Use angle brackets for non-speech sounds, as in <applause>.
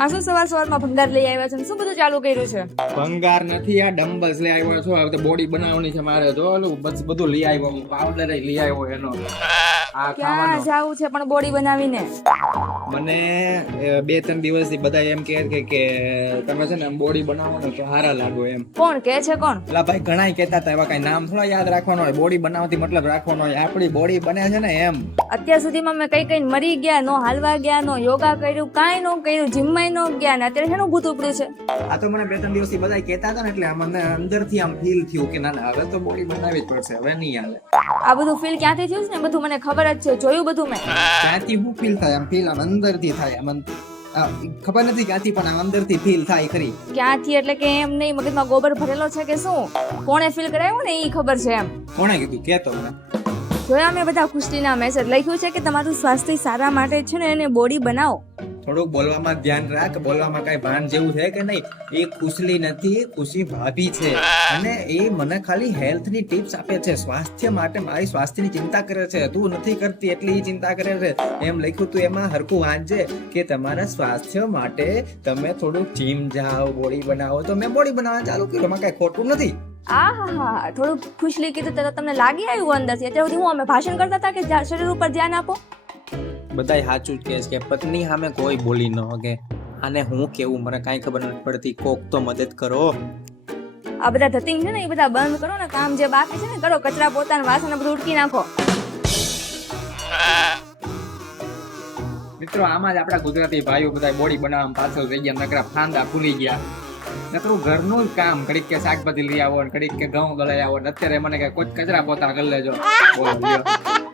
આ શું સવાર સવારમાં ભંગાર લઈ આવ્યા છે શું બધું ચાલુ કર્યું છે? ભંગાર નથી આ, ડમ્બલ્સ લઈ આવ્યો છો. હવે બોડી બનાવવાની છે મારે. બસ બધું લઈ આવ્યો, હું પાવડર લઈ આવ્યો એનો. ક્યાં ખાવાનો. છે પણ બોડી બનાવીને? મને બે ત્રણ દિવસથી બધા એમ કહે છે કે તમે છે ને બોડી બનાવો ને તો સારા લાગો એમ. કોણ કે છે કોણ? પેલા ભાઈ ઘણાય કહેતા હતા એવા કઈ નામ થોડા યાદ રાખવાનો હોય બોડી બનાવતી મતલબ રાખવાનો હોય. આપણી બોડી બને છે ને એમ. અત્યાર સુધીમાં મેં કઈ કઈ મરી ગયા નો હાલવા ગયા નો યોગા કર્યું કાંઈ નો કર્યું જીમમાં નો ગયા ને અત્યારે શેનું ભૂત ઉપડ્યું છે? આ તો મને બે ત્રણ દિવસથી બધા કહેતા હતા ને એટલે મને અંદરથી આમ ફીલ થયું કે ના ના હવે તો બોડી બનાવવી જ પડશે હવે નહીં હાલે. આ બધું ફીલ ક્યાંથી થયું છે ને? બધું મને ખબર જ છે જોયું બધું મેં. ક્યાંથી હું ફીલ થાય? આમ ફીલ આમ અંદરથી થાય આમ ખબર નથી ક્યાંથી પણ આમ અંદરથી ફીલ થાય ખરી. ક્યાંથી? એટલે કે એમ નહીં મગજમાં ગોબર ભરેલો છે કે શું? કોણે ફીલ કરાવ્યું ને એ ખબર છે એમ. કોણે કીધું? કેતો જોયા મેં બધા ખુશીના મેસેજ લખ્યું છે કે તમારું સ્વાસ્થ્ય સારા માટે છે ને એને બોડી બનાવો. થોડુંક બોલવામાં ધ્યાન રાખ, બોલવામાં કઈ ભાન જેવું છે કે નહીં? એ ખુશલી નથી ખુશી ભાભી છે. અને એ મને ખાલી હેલ્થની ટિપ્સ આપે છે, સ્વાસ્થ્ય માટે મારી સ્વાસ્થ્યની ચિંતા કરે છે. તું નથી કરતી એટલી ચિંતા કરે છે. એમ લખ્યું તું એમાં હરખું વાંચજે કે તમારા સ્વાસ્થ્ય માટે તમે થોડુંક જીમ જાઓ બોડી બનાવો. તો મેં બોડી બનાવવા ચાલુ કર્યું, એમાં કઈ ખોટું નથી. આ હા હા થોડું ખુશલી કીધું તમને લાગી આવ્યું અંદરથી? અત્યાર સુધી હું અમે ભાષણ કરતા હતા કે શરીર ઉપર ધ્યાન આપો? બધાય સાચું જ કહે છે કે પત્ની સામે કોઈ બોલી ન શકે. આને હું કેવું? મને કાંઈ ખબર નથી પડતી. કોક તો મદદ કરો. આ બધા ધતિંગ છે ને એ બધા બંધ કરો ને. કામ જે બાકી છે ને કરો. કચરા પોતાના વાસણ બધું ઉડકી નાખો. મિત્રો આમાં જ આપણા ગુજરાતી ભાઈઓ બધા બોડી બનાવવામાં પાછળ થઈ ગયા નકરા ફાંદા ફૂલી ગયા. નકરું ઘરનું જ કામ. કડીક કે શાકભાજી લઈ આવો કડીક ઘડીક કે ઘઉં ગળાઈ આવો અત્યારે મને કે કોઈ કચરા પોતા કરી લેજો. <laughs>